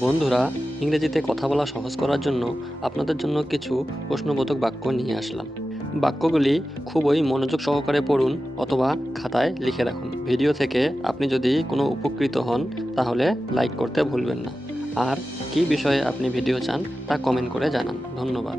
বন্ধুরা, ইংরেজিতে কথা বলা সহজ করার জন্য আপনাদের জন্য কিছু প্রশ্নবোধক বাক্য নিয়ে আসলাম। বাক্যগুলি খুবই মনোযোগ সহকারে পড়ুন অথবা খাতায় লিখে রাখুন। ভিডিও থেকে আপনি যদি কোনো উপকৃত হন তাহলে লাইক করতে ভুলবেন না। আর কী বিষয়ে আপনি ভিডিও চান তা কমেন্ট করে জানান। ধন্যবাদ।